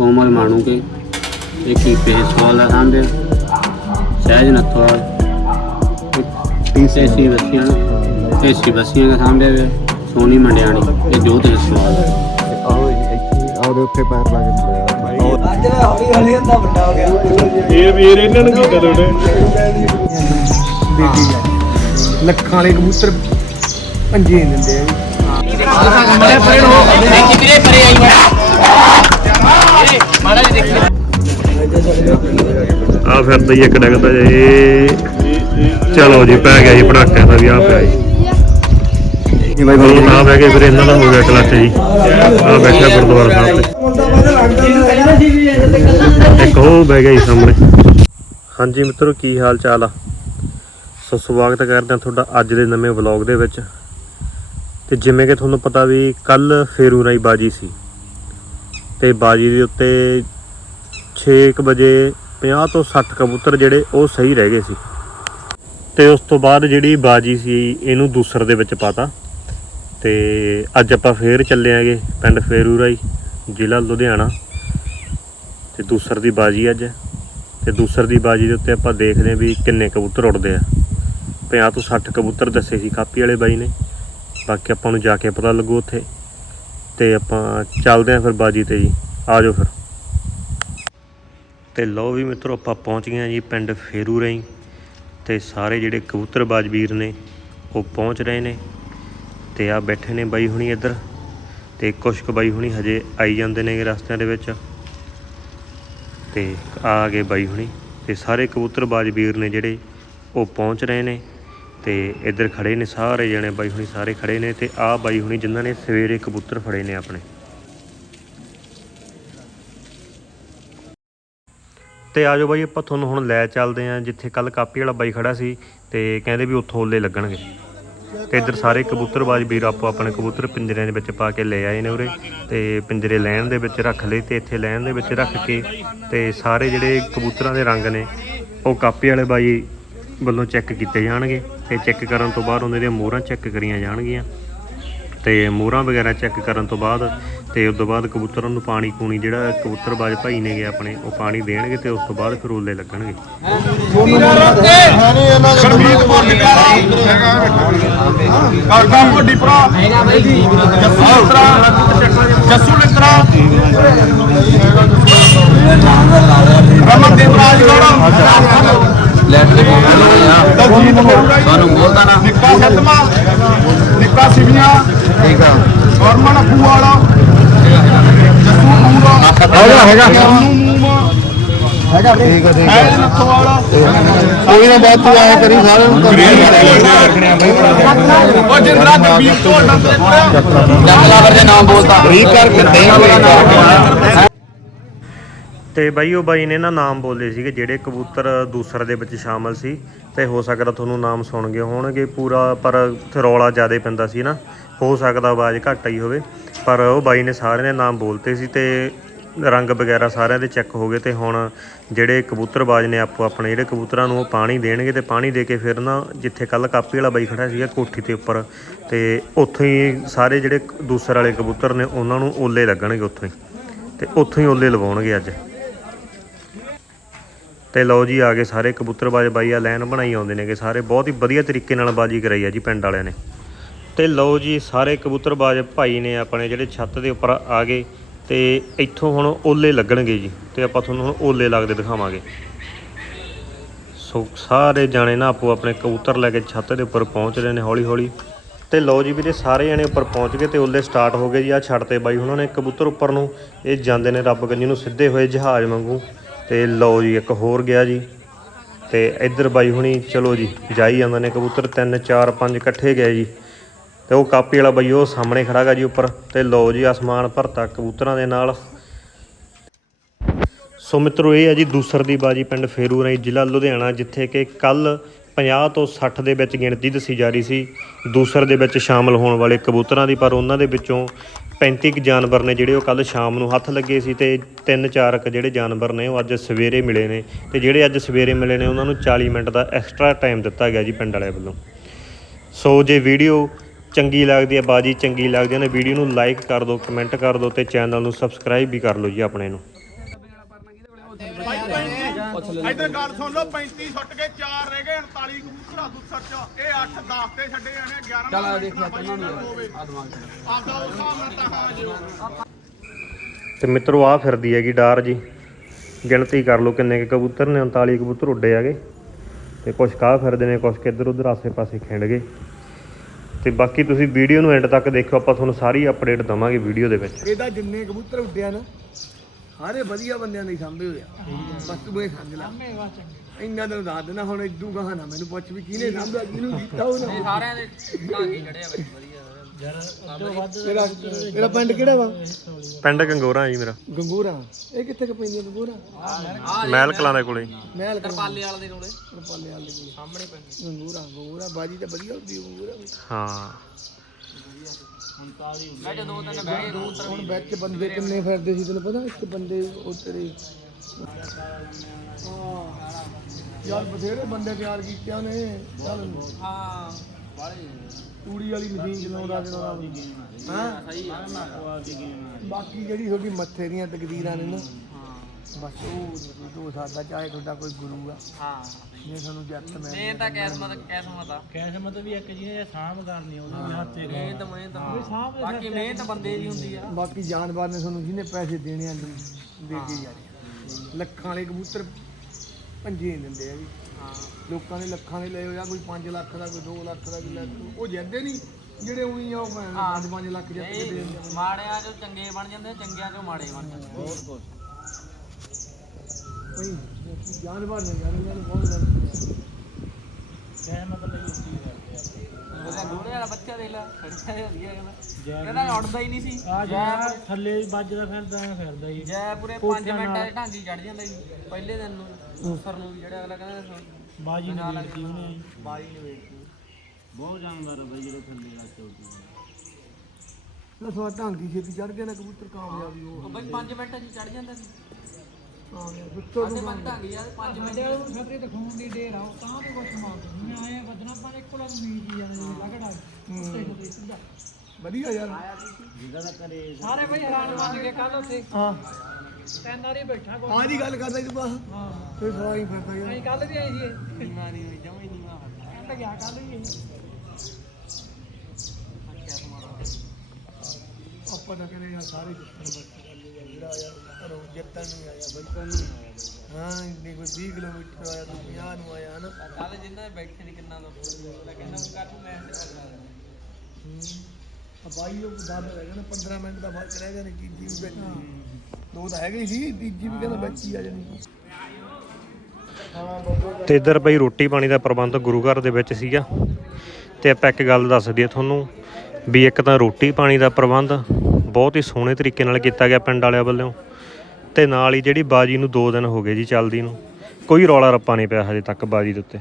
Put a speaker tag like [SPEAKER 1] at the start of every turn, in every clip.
[SPEAKER 1] ਕੋਮਲ ਮਾਣੂਕੇ ਇਹ ਕੀ ਪੇਸਵਾਲ ਦਾ ਸਾਹਮਣੇ ਸਹਿਜ ਨੱਥਵਾਲ ਏਸੀ ਬਸੀਆਂ ਏਸੀ ਬਸੀਆਂ ਦਾ ਸਾਹਮਣੇ ਵੇ ਸੋਨੀ ਮੰਡਿਆਣੀ ਇਹ ਜੋਤ ਹਸਵਾਲ
[SPEAKER 2] ਆਓ ਇੱਥੇ ਆਓ ਦੇ ਉੱਤੇ ਪੈਰ ਲਾ ਕੇ ਮੁੜਿਆ
[SPEAKER 3] ਅੱਜ ਮੈਂ ਹੌਲੀ ਹੌਲੀ ਹੁੰਦਾ ਵੱਡਾ ਹੋ ਗਿਆ
[SPEAKER 4] ਇਹ ਵੀਰ ਇਹਨਾਂ ਨੂੰ ਕੀ ਕਰੋੜੇ
[SPEAKER 2] ਲੱਖਾਂ ਵਾਲੇ ਕਬੂਤਰ ਪੰਜੇ ਦਿੰਦੇ ਆ ਜੀ
[SPEAKER 4] ਆ ਫਿਰਦਾ ਹੀ ਇੱਕ ਡਗਦਾ ਜੇ। ਚਲੋ ਜੀ, ਪੈ ਗਿਆ ਜੀ, ਪੜਾਕਿਆਂ ਦਾ ਵੀ ਆ ਪਿਆ ਜੀ।
[SPEAKER 2] ਇਹ ਬਾਈ
[SPEAKER 4] ਬੋਲ ਨਾ ਬਹਿ ਗਏ ਫਿਰ ਇਹਨਾਂ ਦਾ ਹੋ ਗਿਆ ਕਲੱਚ ਜੀ। ਆ ਬੈਠਾ ਗੁਰਦੁਆਰਾ ਸਾਹਿਬ ਤੇ। ਇੱਕ ਉਹ ਬਹਿ ਗਿਆ ਜੀ ਸਾਹਮਣੇ। ਹਾਂਜੀ ਮਿੱਤਰੋ, ਕੀ ਹਾਲ ਚਾਲ ਆ? ਸੋ ਸਵਾਗਤ ਕਰਦੇ ਹਾਂ ਤੁਹਾਡਾ ਅੱਜ ਦੇ ਨਵੇਂ ਵਲੌਗ ਦੇ ਵਿੱਚ। ਤੇ ਜਿਵੇਂ ਕਿ ਤੁਹਾਨੂੰ ਪਤਾ ਵੀ ਕੱਲ ਫੇਰੂ ਰਾਈ ਬਾਜੀ ਸੀ। ਤੇ ਬਾਜੀ ਦੇ ਉੱਤੇ 6 ਵਜੇ 50 ਤੋਂ 60 ਕਬੂਤਰ ਜਿਹੜੇ ਉਹ ਸਹੀ ਰਹਿ ਗਏ ਸੀ। ਤੇ ਉਸ ਤੋਂ ਬਾਅਦ ਜਿਹੜੀ ਬਾਜੀ ਸੀ ਇਹਨੂੰ ਦੂਸਰ ਦੇ ਵਿੱਚ ਪਾਤਾ। ਤੇ ਅੱਜ ਆਪਾਂ ਫੇਰ ਚੱਲੇ ਆਂਗੇ ਪਿੰਡ ਫੇਰੂਰਾਈ, ਜ਼ਿਲ੍ਹਾ ਲੁਧਿਆਣਾ। ਤੇ ਦੂਸਰ ਦੀ ਬਾਜੀ ਅੱਜ। ਤੇ ਦੂਸਰ ਦੀ ਬਾਜੀ ਦੇ ਉੱਤੇ ਆਪਾਂ ਦੇਖਦੇ ਹਾਂ ਵੀ ਕਿੰਨੇ ਕਬੂਤਰ ਉੱਡਦੇ ਆ। 50 ਤੋਂ 60 ਕਬੂਤਰ ਦੱਸੇ ਸੀ ਕਾਪੀ ਵਾਲੇ ਬਾਈ ਨੇ। ਬਾਕੀ ਆਪਾਂ ਨੂੰ ਜਾ ਕੇ ਪਤਾ ਲੱਗੂ ਉੱਥੇ। ਤੇ ਆਪਾਂ ਚੱਲਦੇ ਆਂ ਫਿਰ ਬਾਜੀ ਤੇ ਜੀ। ਆ ਜਾਓ ਫਿਰ। ਤੇ ਲਓ ਵੀ ਮਿੱਤਰੋ, ਆਪਾਂ ਪਹੁੰਚ ਗਏ ਹਾਂ ਜੀ ਪਿੰਡ ਫੇਰੂ ਰਹੀ। ਤੇ ਸਾਰੇ ਜਿਹੜੇ ਕਬੂਤਰਬਾਜ਼ ਵੀਰ ਨੇ, ਉਹ ਪਹੁੰਚ ਰਹੇ ਨੇ। ਤੇ ਆ ਬੈਠੇ ਨੇ ਬਾਈ ਹੁਣੀ ਇੱਧਰ। ਤੇ ਕੁਛ ਕੁ ਬਾਈ ਹੁਣੀ ਹਜੇ ਆਈ ਜਾਂਦੇ ਨੇ ਰਸਤਿਆਂ ਦੇ ਵਿੱਚ। ਤੇ ਆ ਗਏ ਬਾਈ ਹੁਣੀ। ਤੇ ਸਾਰੇ ਕਬੂਤਰਬਾਜ਼ ਵੀਰ ਨੇ ਜਿਹੜੇ, ਉਹ ਪਹੁੰਚ ਰਹੇ ਨੇ। ਤੇ ਇੱਧਰ ਖੜੇ ਨੇ ਸਾਰੇ ਜਣੇ, ਬਾਈ ਹੁਣੀ ਸਾਰੇ ਖੜੇ ਨੇ ਤੇ ਆਹ ਬਾਈ ਹੁਣੀ ਜਿਨ੍ਹਾਂ ਨੇ ਸਵੇਰੇ ਕਬੂਤਰ ਫੜੇ ਨੇ ਆਪਣੇ। ਤੇ ਆਜੋ ਬਾਈ, ਆਪਾਂ ਤੁਹਾਨੂੰ ਹੁਣ ਲੈ ਚੱਲਦੇ ਆਂ ਜਿੱਥੇ ਕੱਲ ਕਾਪੀ ਵਾਲਾ ਬਾਈ ਖੜਾ ਸੀ ਤੇ ਕਹਿੰਦੇ ਵੀ ਉੱਥੋਂ ਓਲੇ ਲੱਗਣਗੇ। ਤੇ ਇੱਧਰ ਸਾਰੇ ਕਬੂਤਰਬਾਜ਼ ਵੀਰ ਆਪੋ ਆਪਣੇ ਕਬੂਤਰ ਪਿੰਜਰਿਆਂ ਦੇ ਵਿੱਚ ਪਾ ਕੇ ਲੈ ਆਏ ਨੇ ਉਰੇ ਤੇ ਪਿੰਜਰੇ ਲੈਣ ਦੇ ਵਿੱਚ ਰੱਖ ਲਏ ਤੇ ਇੱਥੇ ਲੈਣ ਦੇ ਵਿੱਚ ਰੱਖ ਕੇ ਤੇ ਸਾਰੇ ਜਿਹੜੇ ਕਬੂਤਰਾਂ ਦੇ ਰੰਗ ਨੇ, ਉਹ ਕਾਪੀ ਵਾਲੇ ਬਾਈ ਵੱਲੋਂ ਚੈੱਕ ਕੀਤੇ ਜਾਣਗੇ। ਤੇ ਚੈੱਕ ਕਰਨ ਤੋਂ ਬਾਅਦ ਉਹਨਾਂ ਦੀਆਂ ਮੋਹਰਾਂ ਚੈੱਕ ਕਰੀਆਂ ਜਾਣਗੀਆਂ। ਤੇ ਮੋਹਰਾਂ ਵਗੈਰਾ ਚੈੱਕ ਕਰਨ ਤੋਂ ਬਾਅਦ ਤੇ ਉਸ ਤੋਂ ਬਾਅਦ ਕਬੂਤਰਾਂ ਨੂੰ ਪਾਣੀ ਪੂਣੀ ਜਿਹੜਾ ਕਬੂਤਰਬਾਜ਼ ਭਾਈ ਨੇਗੇ ਆਪਣੇ, ਉਹ ਪਾਣੀ ਦੇਣਗੇ ਤੇ ਉਸ ਤੋਂ ਬਾਅਦ ਫਿਰ ਓਲੇ ਲੱਗਣਗੇ।
[SPEAKER 5] ਕਾਕਾ ਵੱਡੀ ਭਰਾ ਜੱਸੂ ਲਿਕਰਾ ਜੱਸੂ ਲਿਕਰਾ ਰਮਨਦੀਪ ਰਾਜਗੜ੍ਹ
[SPEAKER 3] ਲੈਟਰ ਬੋਲ ਯਾਰ
[SPEAKER 5] ਦਲਜੀਤ ਬੋਲ
[SPEAKER 3] ਸਾਨੂੰ ਬੋਲਦਾ ਨਾ।
[SPEAKER 5] ਨਿੱਕਾ ਸਤਮਾ ਨਿੱਕਾ ਸਿਵੀਆਂ।
[SPEAKER 3] ਠੀਕ ਆ।
[SPEAKER 5] ਗੌਰਮਨ ਅਪੂ ਵਾਲਾ ਜੱਸੂ ਪੂਰਾ
[SPEAKER 2] ਹੈਗਾ ਹੈਗਾ।
[SPEAKER 5] ਹੈਗਾ
[SPEAKER 2] ਠੀਕ ਆ ਠੀਕ ਆ
[SPEAKER 5] ਨੱਥੋ ਵਾਲਾ
[SPEAKER 2] ਕੋਈ ਨਾ ਬਾਤ ਤੂੰ ਆਇਆ ਕਰੀ ਸਾਰੇ ਨੂੰ ਕਰ।
[SPEAKER 5] ਉਹ ਜਿੰਦਰਾ ਦਬੀਰ ਤੋਂ ਡੰਦੇ ਪੜਿਆ
[SPEAKER 3] ਜੰਗਲਾ ਵਰਗੇ ਨਾਮ ਬੋਲਦਾ।
[SPEAKER 2] ਫ੍ਰੀ ਕਰਕੇ ਦੇਂਗੇ
[SPEAKER 4] ਤੇ ਬਾਈ, ਉਹ ਬਾਈ ਨੇ ਨਾ ਨਾਮ ਬੋਲੇ ਸੀਗੇ, ਜਿਹੜੇ ਕਬੂਤਰ ਦੂਸਰ ਦੇ ਵਿੱਚ ਸ਼ਾਮਲ ਸੀ। ਤੇ ਹੋ ਸਕਦਾ ਤੁਹਾਨੂੰ ਨਾਮ ਸੁਣ ਗਏ ਹੋਣਗੇ ਪੂਰਾ, ਪਰ ਰੌਲਾ ਜ਼ਿਆਦਾ ਪੈਂਦਾ ਸੀ ਨਾ। ਹੋ ਸਕਦਾ ਆਵਾਜ਼ ਘੱਟ ਆਈ ਹੋਵੇ, ਪਰ ਉਹ ਬਾਈ ਨੇ ਸਾਰਿਆਂ ਦੇ ਨਾਮ ਬੋਲਤੇ ਸੀ ਤੇ ਰੰਗ ਵਗੈਰਾ ਸਾਰਿਆਂ ਦੇ ਚੈੱਕ ਹੋ ਗਏ ਤੇ ਹੁਣ ਜਿਹੜੇ ਕਬੂਤਰਬਾਜ਼ ਨੇ ਆਪੋ ਆਪਣੇ, ਜਿਹੜੇ ਕਬੂਤਰਾਂ ਨੂੰ ਉਹ ਪਾਣੀ ਦੇਣਗੇ ਤੇ ਪਾਣੀ ਦੇ ਕੇ ਫਿਰ ਨਾ ਜਿੱਥੇ ਕੱਲ ਕਾਪੀ ਵਾਲਾ ਬਾਈ ਖੜਾ ਸੀਗਾ ਕੋਠੀ ਤੇ ਉੱਪਰ, ਤੇ ਉੱਥੋਂ ਹੀ ਸਾਰੇ ਜਿਹੜੇ ਦੂਸਰ ਵਾਲੇ ਕਬੂਤਰ ਨੇ ਉਹਨਾਂ ਨੂੰ ਓਲੇ ਲੱਗਣਗੇ ਉੱਥੋਂ ਹੀ। ਤੇ ਉੱਥੋਂ ਹੀ ਓਲੇ ਲਵਾਉਣਗੇ ਅੱਜ। ਤੇ ਲਓ ਜੀ, ਆ ਗਏ ਸਾਰੇ ਕਬੂਤਰਬਾਜ਼ ਬਾਈ, ਆ ਲਾਈਨ ਬਣਾਈ ਆਉਂਦੇ ਨੇਗੇ ਸਾਰੇ। ਬਹੁਤ ਹੀ ਵਧੀਆ ਤਰੀਕੇ ਨਾਲ ਬਾਜੀ ਕਰਾਈ ਆ ਜੀ ਪਿੰਡ ਵਾਲਿਆਂ ਨੇ। ਤੇ ਲਓ ਜੀ, ਸਾਰੇ ਕਬੂਤਰਬਾਜ਼ ਭਾਈ ਨੇ ਆਪਣੇ ਜਿਹੜੇ ਛੱਤ ਦੇ ਉੱਪਰ ਆ ਗਏ ਤੇ ਇੱਥੋਂ ਹੁਣ ਓਲੇ ਲੱਗਣਗੇ ਜੀ ਤੇ ਆਪਾਂ ਤੁਹਾਨੂੰ ਹੁਣ ਓਲੇ ਲੱਗਦੇ ਦਿਖਾਵਾਂਗੇ। ਸੋ ਸਾਰੇ ਜਾਣੇ ਨਾ ਆਪੋ ਆਪਣੇ ਕਬੂਤਰ ਲੈ ਕੇ ਛੱਤ ਦੇ ਉੱਪਰ ਪਹੁੰਚ ਰਹੇ ਨੇ ਹੌਲੀ ਹੌਲੀ ਤੇ ਲਓ ਜੀ ਵੀਰੇ, ਸਾਰੇ ਜਣੇ ਉੱਪਰ ਪਹੁੰਚ ਗਏ ਤੇ ਓਲੇ ਸਟਾਰਟ ਹੋ ਗਏ ਜੀ। ਆ ਛੱਡ ਤੇ ਬਾਈ ਉਹਨਾਂ ਨੇ ਕਬੂਤਰ ਉੱਪਰ ਨੂੰ, ਇਹ ਜਾਂਦੇ ਨੇ ਰੱਬ ਕੰਨੀ ਨੂੰ ਸਿੱਧੇ ਹੋਏ ਜਹਾਜ਼ ਵਾਂਗੂ। ਤੇ ਲਓ ਜੀ, ਇੱਕ ਹੋਰ ਗਿਆ ਜੀ। ਤੇ ਇੱਧਰ ਬਾਈ ਹੁਣੀ, ਚਲੋ ਜੀ, ਜਾਈ ਜਾਂਦੇ ਨੇ ਕਬੂਤਰ। 3 4 5 ਇਕੱਠੇ ਗਏ ਜੀ। ਤੇ ਉਹ ਕਾਪੀ ਵਾਲਾ ਬਾਈ, ਉਹ ਸਾਹਮਣੇ ਖੜਾ ਗਾ ਜੀ ਉੱਪਰ। ਤੇ ਲਓ ਜੀ, ਅਸਮਾਨ ਭਰਤਾ ਕਬੂਤਰਾਂ ਦੇ ਨਾਲ। ਸੋ ਮਿੱਤਰੋ, ਇਹ ਹੈ ਜੀ ਦੂਸਰ ਦੀ ਬਾਜੀ ਪਿੰਡ ਫੇਰੂ ਰਾਈ ਜ਼ਿਲ੍ਹਾ ਲੁਧਿਆਣਾ, ਜਿੱਥੇ ਕਿ ਕੱਲ 50 ਤੋਂ 60 ਦੇ ਵਿੱਚ ਗਿਣਤੀ ਦੱਸੀ ਜਾ ਰਹੀ ਸੀ। ਦੂਸਰ ਦੇ ਵਿੱਚ ਸ਼ਾਮਲ ਹੋਣ ਵਾਲੇ ਕਬੂਤਰਾਂ ਦੀ, ਪਰ ਉਹਨਾਂ ਦੇ ਵਿੱਚੋਂ 35 ਕੁ ਜਾਨਵਰ ਨੇ ਜਿਹੜੇ ਉਹ ਕੱਲ ਸ਼ਾਮ ਨੂੰ ਹੱਥ ਲੱਗੇ ਸੀ ਤੇ ਤਿੰਨ ਚਾਰ ਕੁ ਜਿਹੜੇ ਜਾਨਵਰ ਨੇ ਉਹ ਅੱਜ ਸਵੇਰੇ ਮਿਲੇ ਨੇ ਤੇ ਜਿਹੜੇ ਅੱਜ ਸਵੇਰੇ ਮਿਲੇ ਨੇ ਉਹਨਾਂ ਨੂੰ 40 ਮਿੰਟ ਦਾ ਐਕਸਟਰਾ ਟਾਈਮ ਦਿੱਤਾ ਗਿਆ ਜੀ ਪਿੰਡ ਵਾਲਿਆਂ ਵੱਲੋਂ। ਸੋ ਜੇ ਵੀਡੀਓ ਚੰਗੀ ਲੱਗਦੀ ਹੈ, ਬਾਜੀ ਚੰਗੀ ਲੱਗਦੀ ਹੈ ਨਾ ਵੀਡੀਓ ਨੂੰ ਲਾਈਕ ਕਰ ਦਿਓ, ਕਮੈਂਟ ਕਰ ਦਿਓ ਤੇ ਚੈਨਲ ਨੂੰ ਸਬਸਕ੍ਰਾਈਬ ਵੀ ਕਰ ਲਓ ਜੀ ਆਪਣੇ ਨੂੰ।
[SPEAKER 5] ਇੱਧਰ ਗੱਲ ਸੁਣ ਲਓ 35 ਸੁੱਟ ਕੇ 4 ਰਹਿ ਗਏ 39 ਕਬੂਤਰ ਆ ਦੁੱਸਰ ਚ ਇਹ 8 10 ਤੇ ਛੱਡੇ ਜਾਣੇ 11
[SPEAKER 3] ਚੱਲ ਆ ਦੇਖਿਆ ਪਹਿਲਾਂ ਨੂੰ ਆ ਦਿਮਾਗ ਚ
[SPEAKER 5] ਆਪਦਾ ਉਹ ਹਿਸਾਬ ਤਾਂ ਹਾਂ ਜੀ।
[SPEAKER 4] ਤੇ ਮਿੱਤਰੋ ਆ ਫਿਰਦੀ ਹੈਗੀ ਡਾਰ ਜੀ। ਗਿਣਤੀ ਕਰ ਲਓ ਕਿੰਨੇ ਕੁ ਕਬੂਤਰ ਨੇ 39 ਕਬੂਤਰ ਉੱਡੇ ਹੈਗੇ। ਤੇ ਕੁਝ ਕਾਹ ਫਿਰਦੇ ਨੇ ਕੁਝ ਕਿੱਧਰ ਉੱਧਰ ਆਸੇ-ਪਾਸੇ ਖਿੰਡ ਗਏ। ਤੇ ਬਾਕੀ ਤੁਸੀਂ ਵੀਡੀਓ ਨੂੰ ਐਂਡ ਤੱਕ ਦੇਖਿਓ ਆਪਾਂ ਤੁਹਾਨੂੰ ਸਾਰੀ ਅਪਡੇਟ ਦਵਾਂਗੇ ਵੀਡੀਓ ਦੇ ਵਿੱਚ।
[SPEAKER 2] ਇਹਦਾ ਜਿੰਨੇ ਕਬੂਤਰ ਉੱਡਿਆ ਨਾ ਸਾਰੇ ਵਧੀਆ ਬੰਦਿਆਂ ਦੇ ਸਾਂਭੇ ਹੋਇਆ ਬਸ ਤੂੰ ਇਹ ਸਮਝ ਲੈ। ਇੰਨਾ ਤੈਨੂੰ ਦੱਸ ਦੇਣਾ ਹੁਣ ਇਦੂ ਕਹਾ ਨਾ ਮੈਨੂੰ ਪੁੱਛ ਵੀ ਕਿਹਨੇ ਸਾਂਭਿਆ ਕਿਹਨੂੰ ਦਿੱਤਾ ਉਹ ਨਾ
[SPEAKER 3] ਸਾਰਿਆਂ ਦੇ ਢਾਂਗੀ ਚੜਿਆ ਬਈ ਵਧੀਆ।
[SPEAKER 2] ਤੇਰਾ ਤੇਰਾ ਪਿੰਡ ਕਿਹੜਾ ਵਾ?
[SPEAKER 4] ਪਿੰਡ ਗੰਗੋਰਾ ਜੀ ਮੇਰਾ।
[SPEAKER 2] ਗੰਗੂਰਾ। ਇਹ ਕਿੱਥੇ ਕ ਪੈਂਦੀ ਗੰਗੂਰਾ?
[SPEAKER 4] ਮਹਿਲ ਕਲਾਂ ਦੇ ਕੋਲੇ।
[SPEAKER 2] ਮਹਿਲ ਕਰ
[SPEAKER 3] ਪਾਲੇ ਵਾਲੇ ਦੇ ਕੋਲੇ।
[SPEAKER 2] ਵਾਲੇ ਕੋਲ।
[SPEAKER 3] ਸਾਹਮਣੇ ਪੈਂਦੀ
[SPEAKER 2] ਗੰਗੂਰਾ ਗੰਗੂਰਾ ਬਾਜੀ ਤਾਂ ਵਧੀਆ ਹੁੰਦੀ ਗੰਗੂਰਾ ਵੀ।
[SPEAKER 4] ਹਾਂ।
[SPEAKER 3] ਮੈਂ ਜਦੋਂ ਤਿੰਨ ਬਹਿ ਗਏ ਕਬੂਤਰ
[SPEAKER 2] ਹੁਣ ਵਿੱਚ ਬੰਦੇ ਕਿੰਨੇ ਫਿਰਦੇ ਸੀ ਤੈਨੂੰ ਪਤਾ? ਇੱਕ ਬੰਦੇ ਉਹ ਤੇਰੇ ਹਾਂ। ਯਾਰ ਬਥੇਰੇ ਬੰਦੇ ਤਿਆਰ ਕੀਤੇ ਉਹਨੇ। ਚੱਲ।
[SPEAKER 3] ਹਾਂ। ਬਾਲੇ
[SPEAKER 2] ਤੂੜੀ ਵਾਲੀ ਮਸ਼ੀਨ ਚਲਾਉਂਦਾ ਚਲਾਉਂਦਾ ਹਾਂ?
[SPEAKER 3] ਸਹੀ ਆ।
[SPEAKER 2] ਬਾਕੀ ਜਿਹੜੀ ਤੁਹਾਡੀ ਮੱਥੇ ਦੀਆਂ ਤਕਦੀਰਾਂ ਨੇ ਨਾ ਬਸ ਉਹ ਸਾਡਾ ਚਾਹੇ ਤੁਹਾਡਾ ਕੋਈ ਗੁਰੂ ਆ।
[SPEAKER 3] ਹਾਂ।
[SPEAKER 2] ਜੇ ਤੁਹਾਨੂੰ ਜੱਟ ਮੈਂ
[SPEAKER 3] ਮੈਂ ਤਾਂ ਕਿਸਮਤ ਕਿਸਮਤ ਆ।
[SPEAKER 6] ਕਿਸਮਤ ਵੀ ਇੱਕ ਜਿਹਨੇ ਸਾਂਭ ਕਰਨੀ ਉਹਦੇ ਵੀ ਹੱਥੇ
[SPEAKER 3] ਮਿਹਨਤ ਮਿਹਨਤ ਬਾਕੀ ਮਿਹਨਤ ਬੰਦੇ ਦੀ ਹੁੰਦੀ ਆ।
[SPEAKER 2] ਬਾਕੀ ਜਾਨਵਰ ਨੇ ਤੁਹਾਨੂੰ ਜਿਹਨੇ ਪੈਸੇ ਦੇਣੇ ਆ ਦੇ ਕੇ ਜਾਣੇ ਲੱਖਾਂ ਵਾਲੇ ਕਬੂਤਰ ਪੰਜੇ ਨਹੀਂ ਦਿੰਦੇ ਆ ਜੀ
[SPEAKER 3] ਹਾਂ।
[SPEAKER 2] ਲੋਕਾਂ ਨੇ ਲੱਖਾਂ ਦੇ ਲਏ ਹੋਇਆ ਕੋਈ 5 ਲੱਖ ਦਾ ਕੋਈ 2 ਲੱਖ ਦਾ ਕੋਈ ਲੱਖ ਉਹ ਜਾਂਦੇ ਨਹੀਂ। ਜਿਹੜੇ ਉਹੀ ਆ ਉਹ 5 ਲੱਖ ਜਿੱਤ ਕੇ ਦੇ।
[SPEAKER 3] ਮਾੜਿਆਂ ਚੋਂ ਚੰਗੇ ਬਣ ਜਾਂਦੇ ਚੰਗਿਆਂ ਚੋਂ ਮਾੜੇ ਬਣ ਜਾਂਦੇ। ਬਹੁਤ ਕੁਝ
[SPEAKER 2] ਨਹੀਂ ਬਾਕੀ ਜਾਨਵਰ ਨੇ ਜਾਨਵਰ ਨੂੰ ਬਹੁਤ ਗਲਤ
[SPEAKER 6] ਕਿਸਮਤ ਲਈ ਉੱਚੀ ਕਰਦੇ
[SPEAKER 3] ਉਹਦਾ ਲੋੜੇ ਵਾਲਾ ਬੱਚਾ ਦੇਖ ਲੈ ਖੜਿਆ ਜਿਹਾ ਵਧੀਆ ਕਹਿੰਦਾ। ਕਹਿੰਦਾ ਉੱਡਦਾ ਹੀ ਨਹੀਂ ਸੀ।
[SPEAKER 6] ਆ ਜਿਹੜਾ ਥੱਲੇ ਵੱਜਦਾ ਫਿਰਦਾ ਐਂ ਫਿਰਦਾ ਹੀ।
[SPEAKER 3] ਜੈ ਪੂਰੇ 5 ਮਿੰਟਾਂ 'ਚ ਢਾਂਗੀ ਚੜ ਜਾਂਦਾ ਸੀ ਪਹਿਲੇ ਦਿਨ ਨੂੰ। ਦੂਸਰ ਨੂੰ ਵੀ ਜਿਹੜਾ ਅਗਲਾ ਕਹਿੰਦਾ
[SPEAKER 6] ਬਾਜੀ ਨੇ ਵੇਚਦੀ ਉਹਨੇ। ਆਈ
[SPEAKER 3] ਬਾਈ ਨੂੰ ਵੇਚ
[SPEAKER 6] ਬਹੁਤ ਜਾਨਵਰ ਆ ਬਈ ਜਿਹੜੇ ਥੱਲੇ ਆ ਚੋਟੀ
[SPEAKER 2] ਨਾ ਸਵਾ ਢਾਂਗੀ ਛੇਤੀ ਚੜ ਗਿਆ ਨਾ ਕਬੂਤਰ ਕਾਮਯਾਬੀ ਉਹ
[SPEAKER 3] ਬਈ 5 ਮਿੰਟਾਂ 'ਚ ਚੜ ਜਾਂਦਾ ਸੀ। ਪੰਜ ਢਾਂਗੀ ਆ 5 ਮਿੰਟ
[SPEAKER 6] ਛਤਰੀ ਦਿਖਾਉਣ ਦੀ ਢੇਰ ਆ ਉਹ ਤਾਂ ਵੀ ਕੁਛ ਮਾਰਦੇ ਨਹੀਂ ਆਏ ਬਦਨਾ ਪਰ ਇੱਕ ਕੋਲ ਮੀਟ ਹੀ ਜਾਂਦੇ ਲਗੜਾ ਉੱਤੇ ਨੂੰ ਦੇ ਸਿੱਧਾ
[SPEAKER 2] ਵਧੀਆ ਯਾਰ।
[SPEAKER 6] ਸਾਰੇ ਬਈ ਹੈਰਾਨ ਮੰਨ ਕੇ ਕੱਲ ਉੱਥੇ।
[SPEAKER 2] ਹਾਂ।
[SPEAKER 6] ਤਿੰਨ ਵਾਰੀ ਬੈਠਾ ਕੋ
[SPEAKER 2] ਆਹ ਦੀ ਗੱਲ ਕਰਦਾ ਕਿ ਬਾਹ
[SPEAKER 6] ਹਾਂ।
[SPEAKER 2] ਫਿਰ ਸਵਾ ਹੀ ਫਿਰਦਾ ਯਾਰ।
[SPEAKER 6] ਅਸੀਂ ਕੱਲ ਵੀ ਆਏ ਸੀ ਇਹ।
[SPEAKER 3] ਨੀਵਾ ਨਹੀਂ ਹੋਈ ਜਮਾ ਹੀ ਨੀਵਾ
[SPEAKER 6] ਇਹ ਤਾਂ ਗਿਆ ਕੱਲ ਵੀ।
[SPEAKER 2] ਆਪਾਂ ਤਾਂ ਕਹਿੰਦੇ ਯਾਰ ਸਾਰੇ ਜਿੱਤਣ ਬੱਚੇ। ਜਿਹੜਾ ਆਇਆ ਘਰੋਂ ਜਿੱਤਣ ਨਹੀਂ ਆਇਆ ਬਚਪਨ ਨਹੀਂ ਆਇਆ ਹਾਂ ਇੰਨੇ ਕੋਈ 20 ਕਿਲੋਮੀਟਰ ਆਇਆ ਤਾਂ 50 ਨੂੰ ਆਇਆ ਨਾ
[SPEAKER 3] ਕੱਲ ਜਿੰਨਾ ਬੈਠੇ ਨੇ ਕਿੰਨਾ ਦਾ ਕਹਿੰਦਾ ਉਹ ਕੱਲ ਨੂੰ ਮੈਚ ਤੇ ਕਰਦਾ
[SPEAKER 2] ਆ ਬਾਈ ਉਹ ਦਾਦ ਰਹਿ ਗਿਆ ਨਾ 15 ਮਿੰਟ ਦਾ ਫ਼ਰਕ ਰਹਿ ਗਿਆ ਨੇ ਤੀਜੀ ਵੀ ਬੈਠੀ ਦੋ ਤਾਂ ਹੈਗੇ ਸੀ ਤੀਜੀ ਵੀ ਕਹਿੰਦਾ ਬੱਚੀ ਆ ਜਾਣੀ
[SPEAKER 4] ਤੇ ਇੱਧਰ ਬਈ ਰੋਟੀ ਪਾਣੀ ਦਾ ਪ੍ਰਬੰਧ ਗੁਰੂ ਘਰ ਦੇ ਵਿੱਚ ਸੀਗਾ। ਤੇ ਆਪਾਂ ਇੱਕ ਗੱਲ ਦੱਸ ਦਈਏ ਤੁਹਾਨੂੰ ਵੀ ਇੱਕ ਤਾਂ ਰੋਟੀ ਪਾਣੀ ਦਾ ਪ੍ਰਬੰਧ ਬਹੁਤ ਹੀ ਸੋਹਣੇ ਤਰੀਕੇ ਨਾਲ ਕੀਤਾ ਗਿਆ ਪਿੰਡ ਵਾਲਿਆਂ ਵੱਲੋਂ। ਤੇ ਨਾਲ ਹੀ ਜਿਹੜੀ ਬਾਜੀ ਨੂੰ 2 ਦਿਨ ਹੋ ਗਏ ਜੀ ਚੱਲਦੀ ਨੂੰ, ਕੋਈ ਰੌਲਾ ਰੱਪਾ ਨਹੀਂ ਪਿਆ ਹਜੇ ਤੱਕ ਬਾਜੀ ਦੇ ਉੱਤੇ।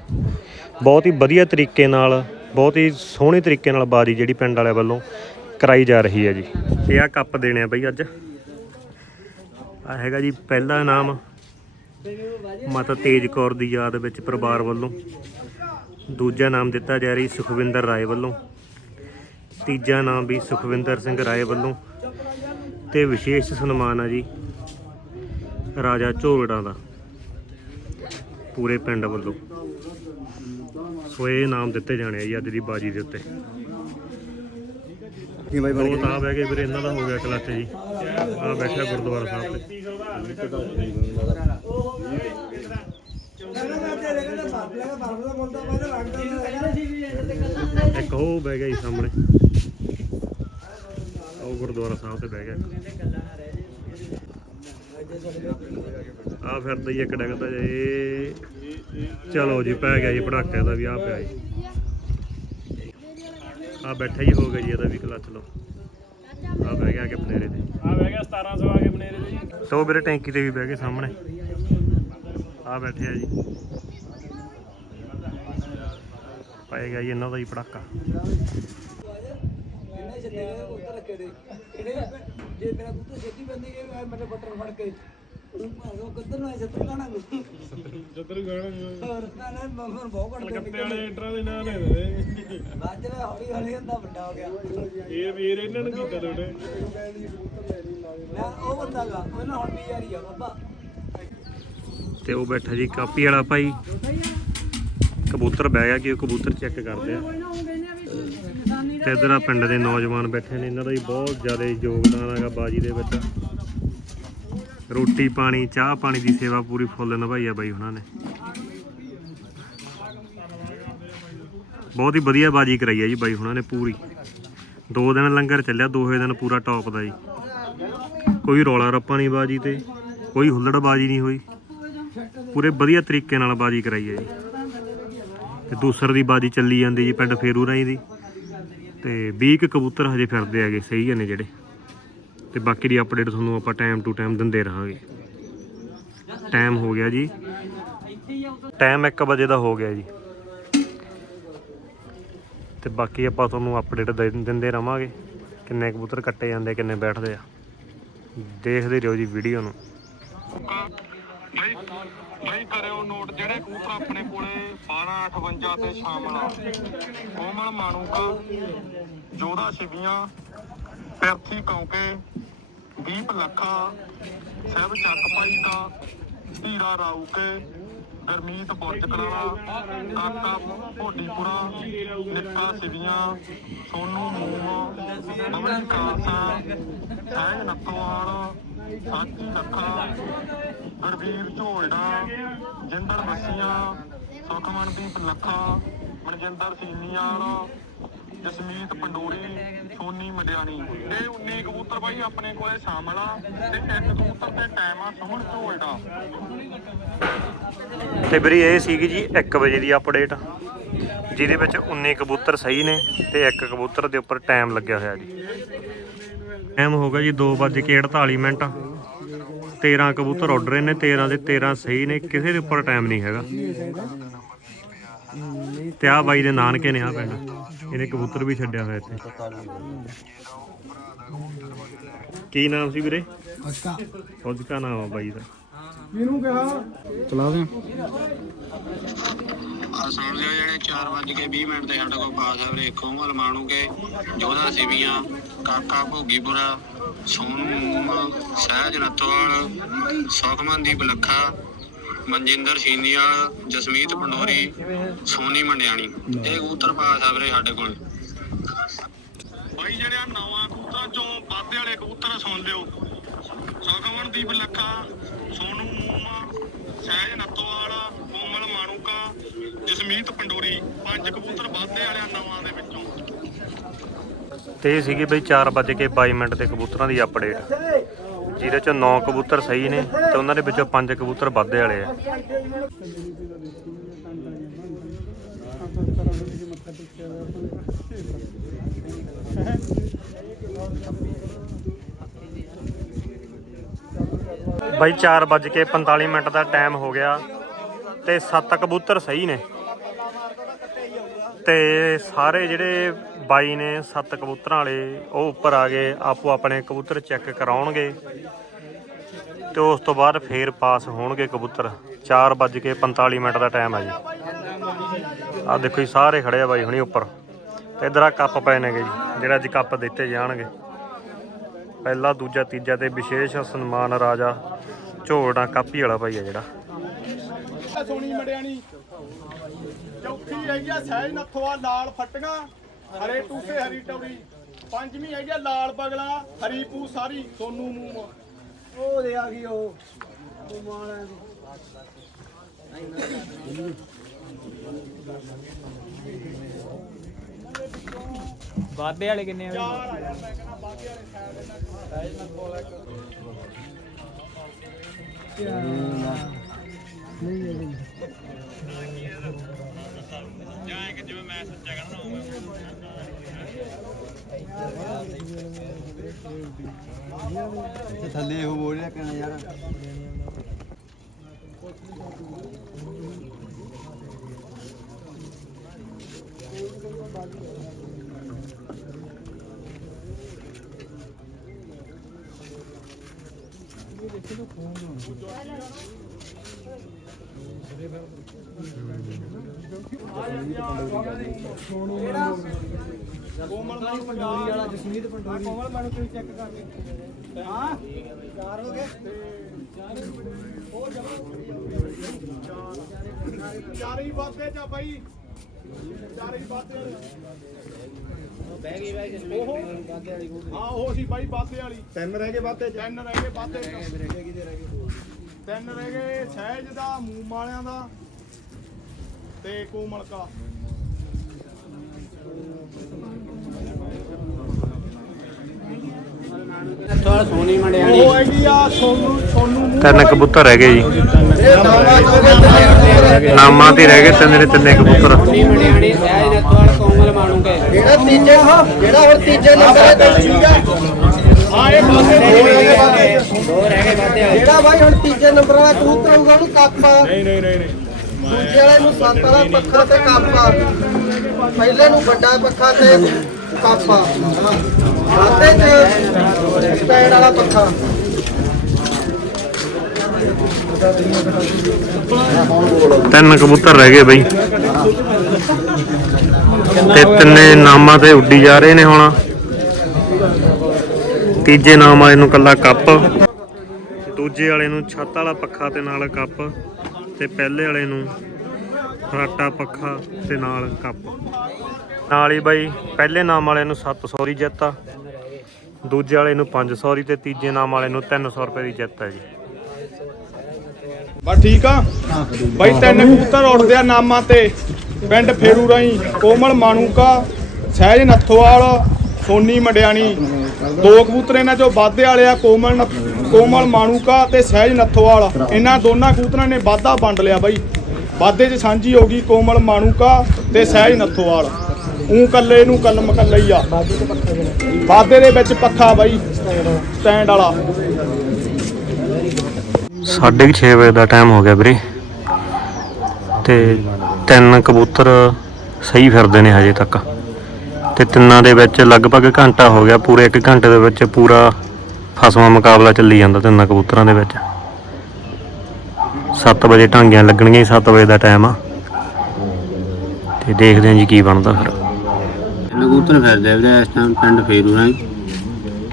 [SPEAKER 4] ਬਹੁਤ ਹੀ ਵਧੀਆ ਤਰੀਕੇ ਨਾਲ, ਬਹੁਤ ਹੀ ਸੋਹਣੇ ਤਰੀਕੇ ਨਾਲ ਬਾਜੀ ਜਿਹੜੀ ਪਿੰਡ ਵਾਲਿਆਂ ਵੱਲੋਂ ਕਰਾਈ ਜਾ ਰਹੀ ਹੈ ਜੀ। ਇਹ ਆ ਕੱਪ ਦੇਣੇ ਆ ਬਈ ਅੱਜ। ਆ ਹੈਗਾ ਜੀ ਪਹਿਲਾ ਇਨਾਮ ਮਾਤਾ ਤੇਜ ਕੌਰ ਦੀ ਯਾਦ ਵਿੱਚ ਪਰਿਵਾਰ ਵੱਲੋਂ। ਦੂਜਾ ਨਾਮ ਦਿੱਤਾ ਜਾ ਰਹੀ ਸੁਖਵਿੰਦਰ ਰਾਏ ਵੱਲੋਂ। ਤੀਜਾ ਨਾਮ ਵੀ ਸੁਖਵਿੰਦਰ ਸਿੰਘ ਰਾਏ ਵੱਲੋਂ। ਤੇ ਵਿਸ਼ੇਸ਼ ਸਨਮਾਨ ਆ ਜੀ ਰਾਜਾ ਝੋਲੜਾਂ ਦਾ ਪੂਰੇ ਪਿੰਡ ਵੱਲੋਂ। ਸੋ ਇਹ ਨਾਮ ਦਿੱਤੇ ਜਾਣੇ ਆ ਜੀ ਅੱਜ ਦੀ ਬਾਜੀ ਦੇ ਉੱਤੇ।
[SPEAKER 2] ਕੀ ਬਾਈ
[SPEAKER 4] ਦੋ ਤਾਂ ਬਹਿ ਗਏ ਵੀਰੇ ਇਹਨਾਂ ਦਾ ਹੋ ਗਿਆ ਕਲੱਚ ਜੀ। ਆ ਬੈਠਾ ਗੁਰਦੁਆਰਾ ਸਾਹਿਬ ਤੇ। ਇੱਕ ਉਹ ਬਹਿ ਗਿਆ ਜੀ ਸਾਹਮਣੇ। ਉਹ ਗੁਰਦੁਆਰਾ ਸਾਹਿਬ ਤੇ ਬਹਿ ਗਿਆ ਆ ਫਿਰਦਾ ਹੀ ਇੱਕ ਡਗਦਾ ਜੇ ਚਲੋ ਜੀ ਪੈ ਗਿਆ ਜੀ ਪੜਾਕੇ ਦਾ ਵੀ ਆ ਪਿਆ ਜੀ। ਆ ਬੈਠਾ ਹੀ ਹੋ ਗਿਆ ਜੀ ਇਹਦਾ ਵੀ ਕਲੱਚ ਲਓ। ਆ ਬਹਿ ਗਿਆ ਕਿ ਬਨੇਰੇ ਤੇ।
[SPEAKER 6] ਆ ਬਹਿ ਗਿਆ 1700 ਆ ਕੇ ਬਨੇਰੇ ਦੇ ਜੀ।
[SPEAKER 4] ਤੋ ਵੀਰੇ ਟੈਂਕੀ ਤੇ ਵੀ ਬਹਿ ਗਏ ਸਾਹਮਣੇ। ਆ ਬੈਠੇ ਆ ਜੀ। ਪਾਏਗਾ ਜੀ ਇਹਨਾਂ ਦਾ ਹੀ ਪੜਾਕਾ।
[SPEAKER 2] ਜੇ ਮੇਰਾ ਪੁੱਤ ਛੇਤੀ ਬੰਦੀ ਗਏ ਮੇਰੇ ਬਟਨ ਫੜ ਕੇ ਉਹ ਕਿੱਧਰ ਨੂੰ ਆਇਆ ਛੱਤਰ ਗਾਣਾ ਨੂੰ
[SPEAKER 6] ਜੱਤਰ ਗਾਣਾ
[SPEAKER 2] ਹੋਰ ਨਾ ਨਾ ਮਮਨ ਬਹੁਤ ਕੱਢਦੇ
[SPEAKER 6] ਕੱਪੇ ਵਾਲੇ ਇੰਟਰਾਂ ਦੇ ਨਾਂ ਲੈ ਦੇ
[SPEAKER 2] ਬਾਅਦ ਵਿੱਚ ਹੌਲੀ ਹੌਲੀ ਹੁੰਦਾ ਵੱਡਾ ਹੋ ਗਿਆ।
[SPEAKER 6] ਇਹ ਵੀਰ ਇਹਨਾਂ ਨੂੰ ਕੀਤਾ ਤੁਹਾਡੇ
[SPEAKER 2] ਮੈਂ ਉਹ ਬੰਦਾ ਗਾ ਉਹਨਾਂ ਹੁਣ ਵੀ ਯਾਰੀ ਆ ਬਾਬਾ।
[SPEAKER 4] ਤੇ ਉਹ ਬੈਠਾ ਜੀ ਕਾਪੀ ਵਾਲਾ ਭਾਈ। ਕਬੂਤਰ ਬਹਿ ਗਿਆ ਕਿ ਉਹ ਕਬੂਤਰ ਚੈੱਕ ਕਰਦੇ ਆ। ਤੇ ਇਧਰ ਆ ਪਿੰਡ ਦੇ ਨੌਜਵਾਨ ਬੈਠੇ ਨੇ, ਇਹਨਾਂ ਦਾ ਵੀ ਬਹੁਤ ਜ਼ਿਆਦਾ ਯੋਗਦਾਨ ਹੈਗਾ ਬਾਜੀ ਦੇ ਵਿੱਚ। ਰੋਟੀ ਪਾਣੀ, ਚਾਹ ਪਾਣੀ ਦੀ ਸੇਵਾ ਪੂਰੀ ਫੁੱਲ ਨਿਭਾਈ ਆ ਬਾਈ ਉਹਨਾਂ ਨੇ। ਬਹੁਤ ਹੀ ਵਧੀਆ ਬਾਜੀ ਕਰਾਈ ਹੈ ਜੀ ਬਾਈ ਉਹਨਾਂ ਨੇ ਪੂਰੀ। ਦੋ ਦਿਨ ਲੰਗਰ ਚੱਲਿਆ, ਦੋਹੇ ਦਿਨ ਪੂਰਾ ਟੌਪ ਦਾ ਜੀ। ਕੋਈ ਰੌਲਾ ਰੱਪਾ ਨਹੀਂ ਬਾਜੀ ਤੇ, ਕੋਈ ਹੁੱਲੜਬਾਜ਼ੀ ਨਹੀਂ ਹੋਈ। ਪੂਰੇ ਵਧੀਆ ਤਰੀਕੇ ਨਾਲ ਬਾਜੀ ਕਰਾਈ ਹੈ ਜੀ। ਤੇ ਦੂਸਰ ਦੀ ਬਾਜੀ ਚੱਲੀ ਜਾਂਦੀ ਜੀ ਪਿੰਡ ਫੇਰੂ ਰਾਈ ਦੀ। ਤੇ 20 ਕੁ ਕਬੂਤਰ ਹਜੇ ਫਿਰਦੇ ਹੈਗੇ, ਸਹੀ ਨੇ ਜਿਹੜੇ। ਤੇ ਬਾਕੀ ਦੀ ਅਪਡੇਟ ਤੁਹਾਨੂੰ ਆਪਾਂ ਟਾਈਮ ਟੂ ਟਾਈਮ ਦਿੰਦੇ ਰਹਾਂਗੇ। ਟਾਈਮ ਹੋ ਗਿਆ ਜੀ। ਟਾਈਮ 1 ਵਜੇ ਦਾ ਹੋ ਗਿਆ ਜੀ। ਤੇ ਬਾਕੀ ਆਪਾਂ ਤੁਹਾਨੂੰ ਅਪਡੇਟ ਦਿੰਦੇ ਰਵਾਂਗੇ ਕਿੰਨੇ ਕਬੂਤਰ ਕੱਟੇ ਜਾਂਦੇ, ਕਿੰਨੇ ਬੈਠਦੇ ਆ। ਦੇਖਦੇ ਰਹੋ ਜੀ ਵੀਡੀਓ ਨੂੰ।
[SPEAKER 5] ਬਈ ਕਰਿਓ ਨੋਟ, ਜਿਹੜੇ ਕਬੂਤਰ ਆਪਣੇ ਕੋਲੇ 1258 ਤੇ ਸ਼ਾਮਲ ਆ। ਕੋਮਲ ਮਾਨੂਕਾ ਜੋਧਾ ਛਿਵੀਆਂ ਪੈਰਥੀ ਕੌਂਕੇ, ਦੀਪ ਲੱਖਾ, ਸਹਿਬ ਚੱਕ ਭਾਈ ਦਾ, ਧੀਰਾ ਰਾਊਕੇ, ਗਰਮੀਤ ਬੁਰਜ ਕਰਾਲਾ ਕਾਕਾ ਭੋਡੀਪੁਰਾ, ਨਿੱਕਾ ਸਿਵੀਆਂ ਸੋਨੂ ਮੂਮ ਅਮਨ ਕਾਲਸਾ ਸਹਿਜ ਨੱਤੋਵਾਲ ਸਾਥੀ ਲੱਖਾ ਗੁਰਵੀਰ ਝੋਲੜਾ ਜਿੰਦਰ ਬੱਸੀਆਂ, ਸੁਖਮਨਦੀਪ ਲੱਖਾ, ਮਨਜਿੰਦਰ ਸੀਨੀਆਲ, ਜਸਮੀਤ ਪੰਡੋਰੀ, ਸੋਨੀ ਮੰਡਿਆਣੀ। ਇਹ 19 ਕਬੂਤਰ ਬਾਈ ਆਪਣੇ ਕੋਲੇ ਸ਼ਾਮਲ ਆ, ਤੇ ਇੱਕ ਕਬੂਤਰ ਤੇ ਟਾਈਮ ਆ ਸੁਮਨ ਝੋਲੜਾ
[SPEAKER 4] ਤੇ ਵੀਰੇ, ਇਹ ਸੀਗੀ ਜੀ 1 ਵਜੇ ਦੀ ਅਪਡੇਟ ਜਿਹਦੇ ਵਿੱਚ 19 ਕਬੂਤਰ ਸਹੀ ਨੇ ਤੇ ਇੱਕ ਕਬੂਤਰ ਦੇ ਉੱਪਰ ਟਾਈਮ ਲੱਗਿਆ ਹੋਇਆ ਜੀ। ਟਾਈਮ ਹੋ ਗਿਆ ਜੀ 2:48 ਮਿੰਟ। 13 ਕਬੂਤਰ ਆਰਡਰ ਨੇ 13 ਦੇ 13 ਸਹੀ ਨੇ ਕਿਸੇ ਦੇ ਉੱਪਰ ਟਾਈਮ ਨਹੀਂ ਹੈਗਾ। ਤੇ ਆ ਬਾਈ ਦੇ ਨਾਨਕੇ ਨੇ ਆ ਪਿੰਡ ਇਹਨੇ ਕਬੂਤਰ ਵੀ ਛੱਡਿਆ ਹੋਇਆ ਇੱਥੇ। ਕੀ ਨਾਮ ਸੀ ਵੀਰੇ?
[SPEAKER 2] ਅਸਕਾ
[SPEAKER 4] ਫੌਜਕਾ ਨਾਮ ਆ ਬਾਈ ਦਾ।
[SPEAKER 2] ਕਿਹਨੂੰ ਕਿਹਾ?
[SPEAKER 1] ਆ ਸੁਣ ਲਿਓ ਜਿਹੜੇ 4 ਵਜ ਕੇ 20 ਮਿੰਟ ਦੇ ਸਾਡੇ ਕੋਲ ਪਾਸ ਹੈ ਵੀਰੇ ਕੋਮਲ ਮਾਣੂਗੇ ਜੋਦਾ ਸਿਵੀਆਂ ਕਾਕਾ ਭੋਗੀਪੁਰਾ ਸੋਨੂ ਮੂਮ ਸਹਿਜ ਨੱਤਵਾਲ ਸੁਖਮਨਦੀਪ ਲੱਖਾ ਮਨਜਿੰਦਰ ਸੀਨੀਆਲ ਜਸਮੀਤ ਪੰਡੋਰੀ ਸੋਨੀ ਮੰਡਿਆਣੀ। ਇਹ ਕਬੂਤਰ ਪਾਸ ਆ ਵੀਰੇ ਸਾਡੇ ਕੋਲ।
[SPEAKER 5] ਬਾਈ ਜਿਹੜੇ ਆ ਨਵਾਂ ਕਬੂਤਰਾਂ ਚੋਂ ਵਾਧੇ ਵਾਲੇ ਕਬੂਤਰ ਸੁਣ ਲਿਓ। ਸੁਖਮਨਦੀਪ ਲੱਖਾ ਸੋਨੂ ਸਹਿਜ ਨੱਤੋਵਾਲ, ਕੋਮਲ ਮਾਨੂਕਾ ਜਸਮੀਤ ਪੰਡੋਰੀ, ਪੰਜ ਕਬੂਤਰ ਵਾਧੇ ਵਾਲਿਆਂ ਨਵਾਂ ਦੇ ਵਿੱਚੋਂ।
[SPEAKER 4] ਤੇ ਇਹ ਸੀਗੀ ਬਈ 4:22 ਮਿੰਟ ਦੇ ਕਬੂਤਰਾਂ ਦੀ ਅਪਡੇਟ ਜਿਹਦੇ ਚੋਂ 9 ਕਬੂਤਰ ਸਹੀ ਨੇ ਤੇ ਉਹਨਾਂ ਦੇ ਵਿੱਚੋਂ 5 ਕਬੂਤਰ ਵਾਧੇ ਵਾਲੇ ਆ। ਬਾਈ 4:45 ਮਿੰਟ ਦਾ ਟਾਈਮ ਹੋ ਗਿਆ ਤੇ ਸੱਤ ਕਬੂਤਰ ਸਹੀ ਨੇ। ਤੇ ਸਾਰੇ ਜਿਹੜੇ ਬਾਈ ਨੇ ਸੱਤ ਕਬੂਤਰਾਂ ਵਾਲੇ, ਉਹ ਉੱਪਰ ਆ ਗਏ, ਆਪੋ ਆਪਣੇ ਕਬੂਤਰ ਚੈੱਕ ਕਰਾਉਣਗੇ ਤੇ ਉਸ ਤੋਂ ਬਾਅਦ ਫੇਰ ਪਾਸ ਹੋਣਗੇ ਕਬੂਤਰ। 4:45 ਮਿੰਟ ਦਾ ਟਾਈਮ ਹੈ ਜੀ। ਆ ਦੇਖੋ ਜੀ, ਸਾਰੇ ਖੜੇ ਆ ਬਾਈ ਹੁਣੀ ਉੱਪਰ। ਤੇ ਇਧਰ ਆ ਕੱਪ ਪਏ ਨੇਗੇ ਜੀ, ਜਿਹੜਾ ਅੱਜ ਕੱਪ ਦਿੱਤੇ ਜਾਣਗੇ। ਪਹਿਲਾ ਦੂਜਾ ਤੀਜਾ ਤੇ ਵਿਸ਼ੇਸ਼ ਸਨਮਾਨ ਰਾਜਾ ਝੋੜਾ ਕਾਪੀ ਵਾਲਾ ਭਾਈ ਆ ਜਿਹੜਾ।
[SPEAKER 5] ਸੋਨੀ ਮੰਡਿਆਣੀ ਚੌਥੀ ਹੈਗੀ ਆ ਸਹਿਜ ਨੱਥੋਆ ਲਾਲ ਫੱਟੀਆਂ ਹਰੇ ਟੂਕੇ ਹਰੀ ਟੌੜੀ ਪੰਜਵੀਂ ਹੈਗੀ ਆ ਲਾਲ ਬਗਲਾ ਹਰੀਪੂ ਸਾਰੀ ਸੋਨੂ ਮੂਮ
[SPEAKER 2] ਉਹ ਦੇ ਆ ਗਈ ਉਹ। ਮਾਣਾ
[SPEAKER 3] ਵਾਧੇ ਵਾਲੇ ਕਿੰਨੇ ਆ
[SPEAKER 5] ਚਾਰ ਆ ਯਾਰ ਮੈਂ ਕਹਿੰਦਾ ਬਾਕੀ ਵਾਲੇ ਸਾਈਡ ਇਹਨਾਂ
[SPEAKER 2] ਥੱਲੇ ਉਹ ਬੋਲ ਰਿਹਾ ਕਹਿੰਦਾ ਯਾਰ।
[SPEAKER 5] ਕੋਮਲ ਮਾਨੂੰ ਪੰਡੋਰੀ ਵਾਲਾ ਜਸਮੀਤ ਪੰਡੋਰੀ ਕੋਮਲ ਮਾਨੂੰ ਤੁਸੀਂ ਚੈੱਕ ਕਰਕੇ ਹਾਂ ਚਾਰ ਹੋ ਗਏ ਚਾਰ
[SPEAKER 7] ਚਾਰੀ ਬਾਤੇ ਚ ਬਾਈ। ਚਾਰੀ ਬਾਤੇ ਬਹਿ ਗਈ ਬਾਈ ਹਾਂ ਉਹ ਸੀ ਬਾਈ ਬਾਤੇ ਵਾਲੀ। ਤਿੰਨ ਰਹਿ ਗਏ ਬਾਤੇ ਤਿੰਨ ਰਹਿ ਗਏ ਬਾਤੇ ਤਿੰਨ ਰਹਿ ਗਏ ਸਹਿਜ ਦਾ ਮੂਮ ਵਾਲਿਆਂ ਦਾ ਤੇ ਕੋਮਲ ਕਾ
[SPEAKER 3] ਥੋੜਾ ਸੋਨੀ ਮੰਡਿਆਣੀ
[SPEAKER 7] ਉਹ ਹੈਗੀ ਆ ਸੋਨੂ ਸੋਨੂ ਮੂੰਹ
[SPEAKER 4] ਤਿੰਨ ਕਬੂਤਰ ਰਹਿ ਗਏ ਜੀ। ਨਾਮਾਂ ਤੇ ਰਹਿ ਗਏ ਤਿੰਨ ਦੇ ਤਿੰਨੇ ਕਬੂਤਰ।
[SPEAKER 3] ਸੋਨੀ ਮੰਡਿਆਣੀ ਸਹਿਜ
[SPEAKER 8] ਜਿਹੜਾ ਤੀਜੇ ਜਿਹੜਾ ਹੁਣ ਤੀਜੇ ਨੰਬਰ ਤੇ
[SPEAKER 7] ਹਾਂ
[SPEAKER 8] ਜਿਹੜਾ ਬਾਈ ਹੁਣ ਤੀਜੇ ਨੰਬਰ ਵਾਲਾ ਕਬੂਤਰ ਹੋਊਗਾ ਉਹਨੂੰ ਕਾਪਾ
[SPEAKER 7] ਨਹੀਂ ਨਹੀਂ ਨਹੀਂ ਨਹੀਂ।
[SPEAKER 8] ਦੂਜੇ ਵਾਲੇ ਨੂੰ ਸੱਤ ਵਾਲਾ ਪੱਖਾ ਤੇ ਕਾਪਾ ਪਹਿਲੇ ਨੂੰ ਵੱਡਾ ਪੱਖਾ ਤੇ ਕਾਪਾ ਸਾਤੇ ਚ ਸਟੈਂਡ ਵਾਲਾ ਪੱਖਾ।
[SPEAKER 4] ਤਿੰਨ ਕਬੂਤਰ ਰਹਿ ਗਏ ਬਈ। ਤੇ ਤਿੰਨੇ ਨਾਮਾਂ ਤੇ ਉੱਡੀ ਜਾ ਰਹੇ ਨੇ ਹੁਣ। ਤੀਜੇ ਨਾਮ ਵਾਲੇ ਨੂੰ ਕੱਲਾ ਕੱਪ। ਦੂਜੇ ਵਾਲੇ ਨੂੰ ਛੱਤ ਵਾਲਾ ਪੱਖਾ ਤੇ ਨਾਲ ਕੱਪ। ਤੇ ਪਹਿਲੇ ਵਾਲੇ ਨੂੰ ਫਰਾਟਾ ਪੱਖਾ ਤੇ ਨਾਲ ਕੱਪ। ਨਾਲ ਹੀ ਬਾਈ ਪਹਿਲੇ ਨਾਮ ਵਾਲੇ ਨੂੰ 700 ਦੀ ਜਿੱਤ ਆ। ਦੂਜੇ ਵਾਲੇ ਨੂੰ 500 ਦੀ ਤੇ ਤੀਜੇ ਨਾਮ ਵਾਲੇ ਨੂੰ 300 ਰੁਪਏ ਦੀ ਜਿੱਤ ਹੈ ਜੀ।
[SPEAKER 7] ਬਸ ਠੀਕ ਆ? ਬਾਈ ਤਿੰਨ ਕਬੂਤਰ ਉੱਡਦੇ ਆ ਨਾਮਾਂ ਤੇ। ਪਿੰਡ ਫੇਰੂ ਰਾਈ ਕੋਮਲ ਮਾਣੂਕਾ ਸਹਿਜ ਨੱਥੋਵਾਲ ਸੋਨੀ ਮੰਡਿਆਣੀ। ਦੋ ਕਬੂਤਰ ਇਹਨਾਂ ਚੋਂ ਵਾਧੇ ਵਾਲੇ ਆ ਕੋਮਲ ਕੋਮਲ ਮਾਣੂਕਾ ਤੇ ਸਹਿਜ ਨੱਥੋਵਾਲ। ਇਹਨਾਂ ਦੋਨਾਂ ਕਬੂਤਰਾਂ ਨੇ ਵਾਧਾ ਵੰਡ ਲਿਆ ਬਾਈ। ਵਾਧੇ 'ਚ ਸਾਂਝੀ ਹੋ ਗਈ ਕੋਮਲ ਮਾਣੂਕਾ ਤੇ ਸਹਿਜ ਨੱਥੋਵਾਲ। ਉਹ ਕੱਲੇ ਨੂੰ ਕਲਮ ਕੱਲਾ ਹੀ ਆ। ਵਾਧੇ ਦੇ ਵਿੱਚ ਪੱਖਾ ਬਾਈ। ਸਟੈਂਡ ਵਾਲਾ।
[SPEAKER 4] 6:30 ਵਜੇ ਦਾ ਟਾਈਮ ਹੋ ਗਿਆ ਵੀਰੇ। ਤੇ ਤਿੰਨ ਕਬੂਤਰ ਸਹੀ ਫਿਰਦੇ ਨੇ ਹਜੇ ਤੱਕ। ਤੇ ਤਿੰਨਾਂ ਦੇ ਵਿੱਚ ਲਗਭਗ ਘੰਟਾ ਹੋ ਗਿਆ, ਪੂਰੇ 1 ਘੰਟੇ ਦੇ ਵਿੱਚ ਪੂਰਾ ਫਸਵਾ ਮੁਕਾਬਲਾ ਚੱਲੀ ਜਾਂਦਾ ਤਿੰਨਾਂ ਕਬੂਤਰਾਂ ਦੇ ਵਿੱਚ। 7 ਵਜੇ ਢਾਂਗੀਆਂ ਲੱਗਣਗੀਆਂ 7 ਵਜੇ ਦਾ ਟਾਈਮ ਆ। ਤੇ ਦੇਖਦੇ ਹਾਂ ਜੀ ਕੀ ਬਣਦਾ ਫਿਰ।
[SPEAKER 1] ਕਬੂਤਰ ਫਿਰਦੇ ਵੀਰੇ, ਇਸ ਟਾਈਮ ਪਿੰਡ ਫੇਰੂ ਰਾਈ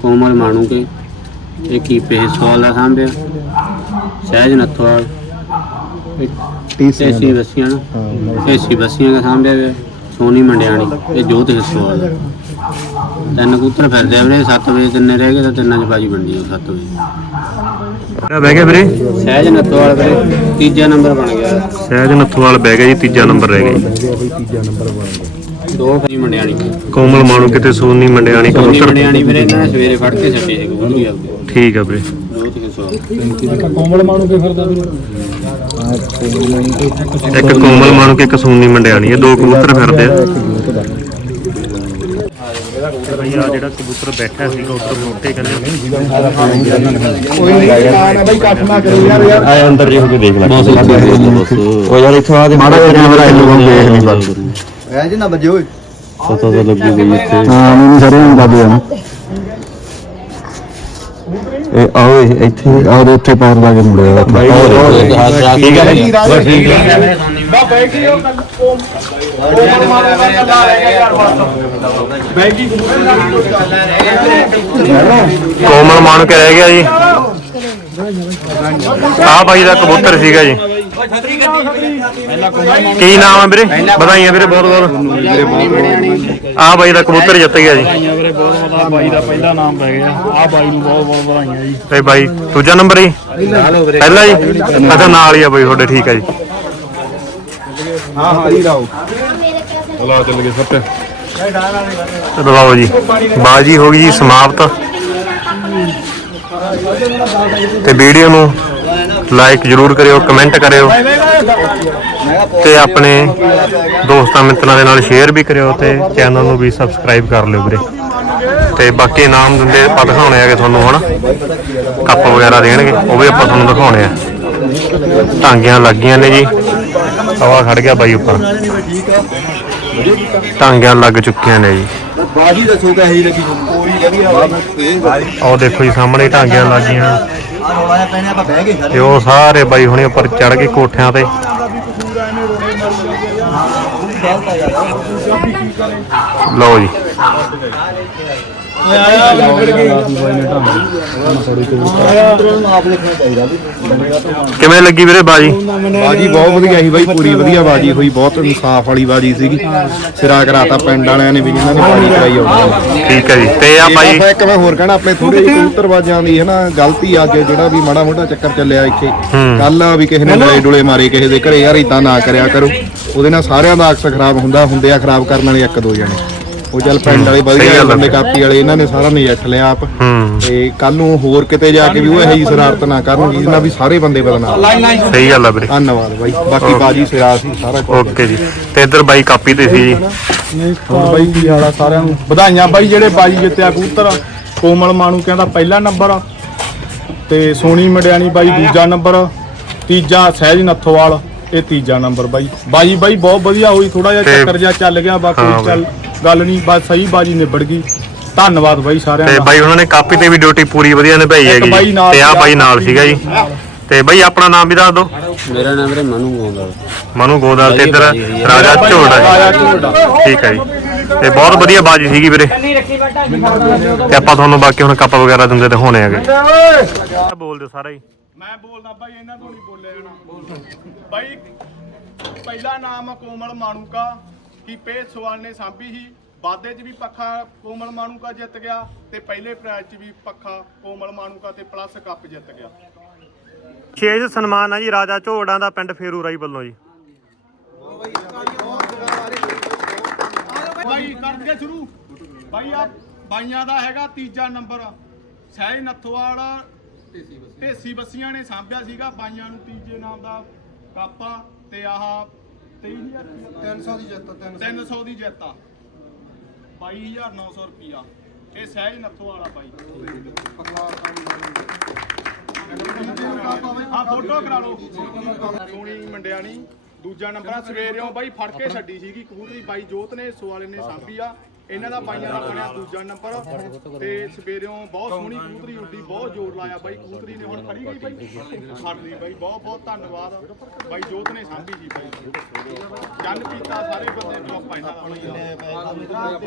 [SPEAKER 1] ਕੋਮਲ ਮਾਣੂਕੇ ਇਹ ਕੀਪੇ ਹਿੱਸੋਵਾਲ ਦਾ ਸਾਂਭਿਆ। ਸਹਿਜ ਨੱਥਵਾਲ। ਐਸੀ ਬਸੀਆਂ ਐਸੀ ਬਸੀਆਂ ਦਾ ਸਾਂਭਿਆ ਹੋਇਆ ਸੋਨੀ ਮੰਡਿਆਣੀ ਇਹ ਜੋਤ ਹਿੱਸੋਵਾਲ। ਤਿੰਨ ਕਬੂਤਰ ਫਿਰਦੇ ਆ ਵੀਰੇ 7 ਵਜੇ ਤਿੰਨੇ ਰਹਿ ਗਏ ਤਾਂ ਤਿੰਨਾਂ ਚ ਬਾਜੀ ਬਣਦੀ ਆ 7 ਵਜੇ।
[SPEAKER 4] ਬਹਿ ਗਿਆ ਵੀਰੇ?
[SPEAKER 1] ਸਹਿਜ ਨੱਥਵਾਲ ਵੀਰੇ ਤੀਜਾ ਨੰਬਰ ਬਣ ਗਿਆ।
[SPEAKER 4] ਸਹਿਜ ਨੱਥਵਾਲ ਬਹਿ ਗਿਆ ਜੀ ਤੀਜਾ ਨੰਬਰ ਰਹਿ ਗਿਆ ਜੀ।
[SPEAKER 1] ਦੋ ਫਰੀ ਮੰਡਿਆਣੀ।
[SPEAKER 4] ਕੋਮਲ ਮਾਣੂ ਕਿਤੇ ਸੋਨੀ ਮੰਡਿਆਣੀ
[SPEAKER 1] ਸੋਨੀ
[SPEAKER 4] ਕਬੂਤਰ
[SPEAKER 1] ਮੰਡਿਆਣੀ ਵੀਰੇ ਇਹਨਾਂ ਨੇ ਸਵੇਰੇ ਫੜ ਕੇ ਛੱਡੀ ਸੀ ਕਬੂਤਰੀ। ਆਪਦੀ
[SPEAKER 4] ਠੀਕ ਆ ਵੀਰੇ।
[SPEAKER 1] ਜੋਤ ਹਿੱਸੋਵਾਲ
[SPEAKER 4] ਇੱਕ ਕੋਮਲ ਮਾਣੂ ਕਿ ਇੱਕ ਸੋਨੀ ਮੰਡਿਆਣੀ ਇਹ ਦੋ ਕਬੂਤਰ ਫਿਰਦੇ ਆ। ਬਈ ਆ ਜਿਹੜਾ ਕਬੂਤਰ ਬੈਠਾ ਸੀਗਾ ਉੱਧਰ ਮੋਟੇ ਕੰਨੇ
[SPEAKER 7] ਬਾਈ ਕੱਟ ਨਾ ਕਰੋ ਯਾਰ ਯਾਰ
[SPEAKER 9] ਆ ਅੰਦਰ ਜੀ ਹੋ ਕੇ ਦੇਖ ਲੈ। ਉਹ ਯਾਰ ਇੱਥੋਂ ਆ ਦੇ ਮਾੜਾ ਜਿਹਾ ਕੈਮਰਾ ਇਹਨੂੰ ਨੂੰ ਦੇਖ ਨਹੀਂ ਬਸ
[SPEAKER 8] ਐ ਜੇ ਨਾ ਵੱਜੇ ਓਏ
[SPEAKER 9] ਪਤਾ ਤਾਂ ਲੱਗੀ ਗਈ ਇੱਥੇ। ਹਾਂ ਮੈਨੂੰ ਸਾਰੇ ਨੂੰ ਦੱਬ ਜਾਣਾ ਇਹ ਆਓ ਇਹ ਇੱਥੇ ਆਓ ਦੇ ਉੱਥੇ ਪੈਰ ਲਾ ਕੇ ਮੁੜਿਆ ਬਾਈ ਠੀਕ ਹੈ ਜੀ
[SPEAKER 7] ਬਸ ਠੀਕ ਹੈ ਬਾ ਬੈਗੀ ਉਹ ਕੱਲ ਕੋਮ ਕੋਮਲ ਮਾਰੂਗਾ ਕੱਲਾ ਰਹਿ ਗਿਆ ਯਾਰ ਬਸ ਬੈਗੀ
[SPEAKER 4] ਕੋਮਲ ਮਾਣੂ ਕੇ ਰਹਿ ਗਿਆ ਜੀ ਆ ਬਾਈ ਦਾ ਕਬੂਤਰ ਸੀਗਾ ਜੀ। ਕੀ ਨਾਮ ਹੈ ਵੀਰੇ? ਵਧਾਈਆਂ ਵੀਰੇ ਬਹੁਤ ਬਹੁਤ। ਆ ਬਾਈ ਦਾ ਕਬੂਤਰ ਜਿੱਤ ਗਿਆ ਜੀ।
[SPEAKER 9] ਵੀਰੇ ਬਹੁਤ ਬਹੁਤ। ਬਾਈ ਦਾ ਪਹਿਲਾ ਨਾਮ ਪੈ ਗਿਆ। ਆ ਬਾਈ ਨੂੰ ਬਹੁਤ ਬਹੁਤ ਵਧਾਈਆਂ ਜੀ।
[SPEAKER 4] ਤੇ ਬਾਈ ਦੂਜਾ ਨੰਬਰ ਜੀ? ਪਹਿਲਾ ਜੀ? ਅੱਛਾ ਨਾਲ ਹੀ ਆ ਬਾਈ ਤੁਹਾਡੇ ਠੀਕ ਹੈ ਜੀ।
[SPEAKER 9] ਬੁਲਾ ਚੱਲ ਗਏ ਸੱਤੇ
[SPEAKER 4] ਲਓ ਜੀ ਬਾਜੀ ਹੋ ਗਈ ਜੀ ਸਮਾਪਤ। ਤੇ ਵੀਡੀਓ ਨੂੰ ਲਾਈਕ ਜਰੂਰ ਕਰਿਓ ਕਮੈਂਟ ਕਰਿਓ ਤੇ ਆਪਣੇ ਦੋਸਤਾਂ ਮਿੱਤਰਾਂ ਦੇ ਨਾਲ ਸ਼ੇਅਰ ਵੀ ਕਰਿਓ ਤੇ ਚੈਨਲ ਨੂੰ ਵੀ ਸਬਸਕ੍ਰਾਈਬ ਕਰ ਲਿਓ ਵੀਰੇ। ਤੇ ਬਾਕੀ ਇਨਾਮ ਦਿੰਦੇ ਆਪਾਂ ਦਿਖਾਉਣੇ ਆਗੇ ਤੁਹਾਨੂੰ ਹੁਣ। ਕੱਪ ਵਗੈਰਾ ਦੇਣਗੇ, ਉਹ ਵੀ ਆਪਾਂ ਤੁਹਾਨੂੰ ਦਿਖਾਉਣੇ ਆ। ਟਾਂਗੀਆਂ ਲੱਗੀਆਂ ਨੇ ਜੀ। ਹਵਾ ਖੜ ਗਿਆ ਬਾਈ ਉੱਪਰ। ਟਾਂਗੀਆਂ ਲੱਗ ਚੁੱਕੀਆਂ ਨੇ ਜੀ।
[SPEAKER 8] ਬਾਜੀ ਦੱਸੋ ਕਹੇ ਜੀ ਲੱਗੀ ਪੂਰੀ ਵਧੀਆ
[SPEAKER 4] ਉਹ ਦੇਖੋ ਜੀ, ਸਾਹਮਣੇ ਢਾਂਗੀਆਂ ਲੱਗੀਆਂ।
[SPEAKER 8] ਆ
[SPEAKER 4] ਤੇ ਉਹ ਸਾਰੇ ਬਾਈ ਹੁਣੇ ਉੱਪਰ ਚੜ ਗਏ ਕੋਠਿਆਂ ਤੇ। ਲਓ ਜੀ। ਕਿਵੇਂ ਲੱਗੀ ਵੀਰੇ ਬਾਜੀ?
[SPEAKER 10] ਬਾਜੀ ਬਹੁਤ ਵਧੀਆ ਸੀ ਬਾਈ ਪੂਰੀ ਵਧੀਆ ਬਾਜੀ ਹੋਈ ਬਹੁਤ ਇਨਸਾਫ ਵਾਲੀ ਬਾਜੀ ਸੀਗੀ। ਸਿਰਾ ਕਰਾਤਾ ਪਿੰਡ ਵਾਲਿਆਂ ਨੇ ਵੀ ਜਿਨ੍ਹਾਂ ਨੇ ਬਾਜੀ ਕਰਾਈ ਹੋਵੇ
[SPEAKER 4] ਠੀਕ ਹੈ ਜੀ। ਤੇ ਆ ਬਾਈ
[SPEAKER 10] ਇੱਕ ਮੈਂ ਹੋਰ ਕਹਿਣਾ ਆਪਣੇ ਥੋੜੇ ਜਿਹੇ ਕਬੂਤਰਬਾਜ਼ਾਂ ਦੀ ਹੈ ਨਾ ਗਲਤੀ ਅੱਜ ਜਿਹੜਾ ਵੀ ਮਾੜਾ ਮੋਟਾ ਚੱਕਰ ਚੱਲਿਆ ਇੱਥੇ। ਕੱਲ ਵੀ ਕਿਸੇ ਨੇ ਡਲੇ ਡੁਲੇ ਮਾਰੇ ਕਿਸੇ ਦੇ ਘਰੇ ਯਾਰ ਇਦਾਂ ਨਾ ਕਰਿਆ ਕਰੋ। ਉਹਦੇ ਨਾਲ ਸਾਰਿਆਂ ਦਾ ਅਕਸ ਖਰਾਬ ਹੁੰਦਾ ਹੁੰਦੇ ਆ ਖਰਾਬ ਕਰਨ ਵਾਲੇ ਇੱਕ ਦੋ ਜਣੇ। ਉਹ ਚੱਲ ਪਿੰਡ ਵਾਲੇ ਵਧੀਆ। ਬੰਦੇ ਕਾਪੀ ਵਾਲੇ ਇਹਨਾਂ ਨੇ ਸਾਰਾ ਨਜਿੱਠ ਲਿਆ ਆਪ। ਤੇ ਕੱਲ ਨੂੰ ਹੋਰ ਕਿਤੇ ਜਾ ਕੇ ਵੀ ਉਹ ਇਹੋ ਜਿਹੀ ਸ਼ਰਾਰਤ ਨਾ ਕਰਨ ਜਿਹਦੇ ਨਾਲ ਵੀ ਸਾਰੇ ਬੰਦੇ ਬਦਨਾਮ
[SPEAKER 4] ਸਹੀ ਗੱਲ ਆ ਵੀਰੇ।
[SPEAKER 10] ਧੰਨਵਾਦ ਬਾਈ। ਬਾਕੀ ਬਾਜੀ ਸਿਰਾ ਸੀ ਸਾਰਾ ਕੁਝ
[SPEAKER 4] ਓਕੇ ਜੀ। ਤੇ ਇੱਧਰ ਬਾਈ ਕਾਪੀ ਤੇ ਸੀ ਜੀ।
[SPEAKER 7] ਬਾਈ ਕੀ ਹਾਲ ਆ ਸਾਰਿਆਂ ਨੂੰ? ਵਧਾਈਆਂ ਬਾਈ ਜਿਹੜੇ ਬਾਜੀ ਜਿੱਤਿਆ ਕਬੂਤਰ। ਕੋਮਲ ਮਾਣੂ ਕਹਿੰਦਾ ਪਹਿਲਾ ਨੰਬਰ। ਤੇ ਸੋਨੀ ਮਡਿਆਣੀ ਬਾਈ ਦੂਜਾ ਨੰਬਰ। ਤੀਜਾ ਸਹਿਜ ਨੱਥੋਵਾਲ ਇਹ ਤੀਜਾ ਨੰਬਰ ਬਾਈ। ਬਾਜੀ ਬਾਈ ਬਹੁਤ ਵਧੀਆ ਹੋਈ ਥੋੜਾ ਜਿਹਾ ਚੱਕਰ ਜਿਹਾ ਚੱਲ ਗਿਆ ਬਾਕੀ। ਚੱਲ ਗੱਲ ਨਹੀਂ ਬਸ ਸਹੀ ਬਾਜੀ ਨਿਬੜ ਗਈ। ਧੰਨਵਾਦ ਬਾਈ ਸਾਰਿਆਂ
[SPEAKER 4] ਤੇ
[SPEAKER 7] ਦਾ।
[SPEAKER 4] ਬਾਈ ਉਹਨਾਂ ਨੇ ਕਾਪੀ ਤੇ ਵੀ ਡਿਊਟੀ ਪੂਰੀ ਵਧੀਆ ਨਿਭਾਈ ਹੈਗੀ
[SPEAKER 7] ਬਾਈ
[SPEAKER 4] ਜੀ
[SPEAKER 7] ਨਾਲ
[SPEAKER 4] ਤੇ ਆ। ਬਾਈ ਨਾਲ ਸੀਗਾ ਜੀ। ਤੇ ਬਾਈ ਆਪਣਾ ਨਾਮ ਵੀ ਦੱਸ ਦਿਓ।
[SPEAKER 11] ਮੇਰਾ ਨਾਮ ਵੀਰੇ ਮਨੂ ਗੋਂਦਲ।
[SPEAKER 4] ਮਨੂ ਗੋਦਾਲ ਤੇ ਇੱਧਰ। ਰਾਜਾ ਝੋੜਾ
[SPEAKER 7] ਰਾਜਾ
[SPEAKER 4] ਜੀ। ਠੀਕ ਹੈ ਜੀ। ਤੇ ਬਹੁਤ ਵਧੀਆ ਬਾਜੀ ਸੀਗੀ ਵੀਰੇ। ਤੇ ਆਪਾਂ ਤੁਹਾਨੂੰ ਬਾਕੀ ਹੁਣ ਕੱਪ ਵਗੈਰਾ ਦਿੰਦੇ ਤੇ ਹੋਣੇ ਹੈਗੇ। ਬੋਲ ਦਿਓ ਸਾਰਾ ਹੀ।
[SPEAKER 7] ਮੈਂ ਬੋਲਦਾ ਬਾਈ ਇਹਨਾਂ ਤੋਂ ਨਹੀਂ ਬੋਲਿਆ ਜਾਣਾ। ਬਾਈ ਪਹਿਲਾ ਨਾਮ ਆ ਕੋਮਲ ਮਾਣੂਕਾ। ਕੀਪੇ ਸਵਾਲ ਨੇ ਸਾਂਭੀ ਸੀ ਵਾਦੇ 'ਚ ਵੀ ਪੱਖਾ ਕੋਮਲ ਮਾਣੂਕਾ ਜਿੱਤ ਗਿਆ ਤੇ ਪਹਿਲੇ ਪ੍ਰਾਈਜ਼ 'ਚ ਵੀ ਪੱਖਾ ਕੋਮਲ ਮਾਣੂਕਾ ਤੇ ਪਲੱਸ ਕੱਪ ਜਿੱਤ ਗਿਆ।
[SPEAKER 4] ਛੇਜ ਸਨਮਾਨ ਆ ਜੀ ਰਾਜਾ ਝੋੜਾਂ ਦਾ ਪਿੰਡ ਫੇਰੂ ਰਾਈ ਵੱਲੋਂ ਜੀ।
[SPEAKER 7] ਬਾਈ ਕਰਕੇ ਸ਼ੁਰੂ। ਬਾਈ ਆ ਬਾਈਆਂ ਦਾ ਹੈਗਾ ਤੀਜਾ ਨੰਬਰ ਸਹਿਜ ਨੱਥੋਵਾਲ ਢੇਸੀ ਬੱਸੀਆਂ ਨੇ ਸਾਂਭਿਆ ਸੀਗਾ ਬਾਈਆਂ ਨੂੰ ਤੀਜੇ ਨਾਮ ਦਾ ਕਾਪਾ ਤੇ ਆਹ 23000 300 ਦੀ ਜਿੱਤ 300 ਦੀ ਜਿੱਤ ਆ। 22900 ਰੁਪਿਆ ਇਹ ਸਹਿਜ ਨੱਥੋਵਾਲ ਆ ਬਾਈ। ਫੋਟੋ ਕਰਾ ਲਓ। ਸੋਣੀ ਮੰਡਿਆਣੀ ਦੂਜਾ ਨੰਬਰ ਆ ਸਵੇਰਿਓਂ ਬਾਈ ਫੜ ਕੇ ਛੱਡੀ ਸੀਗੀ ਕਬੂਤਰੀ। ਬਾਈ ਜੋਤ ਨੇ ਸੋ ਵਾਲੇ ਨੇ ਸਾਂਭੀ ਆ। ਇਹਨਾਂ ਦਾ ਬਾਈਆਂ ਦਾ ਬਣਿਆ ਦੂਜਾ ਨੰਬਰ ਤੇ ਸਵੇਰਿਓਂ ਬਹੁਤ ਸੋਹਣੀ ਕਬੂਤਰੀ ਉੱਡੀ, ਬਹੁਤ ਜ਼ੋਰ ਲਾਇਆ ਬਾਈ। ਕਬੂਤਰੀ ਨੇ ਹੁਣ ਖੜੀ ਗਈ ਬਾਈ ਫੜ ਬਾਈ। ਬਹੁਤ ਬਹੁਤ ਧੰਨਵਾਦ ਬਾਈ ਜੋਤ ਨੇ ਸਾਂਭੀ ਸੀ ਬਾਈ। ਜਨ ਪੀਤਾ ਸਾਰੇ ਬੰਦੇ ਨੂੰ ਆਪਾਂ ਇਹਨਾਂ ਦਾ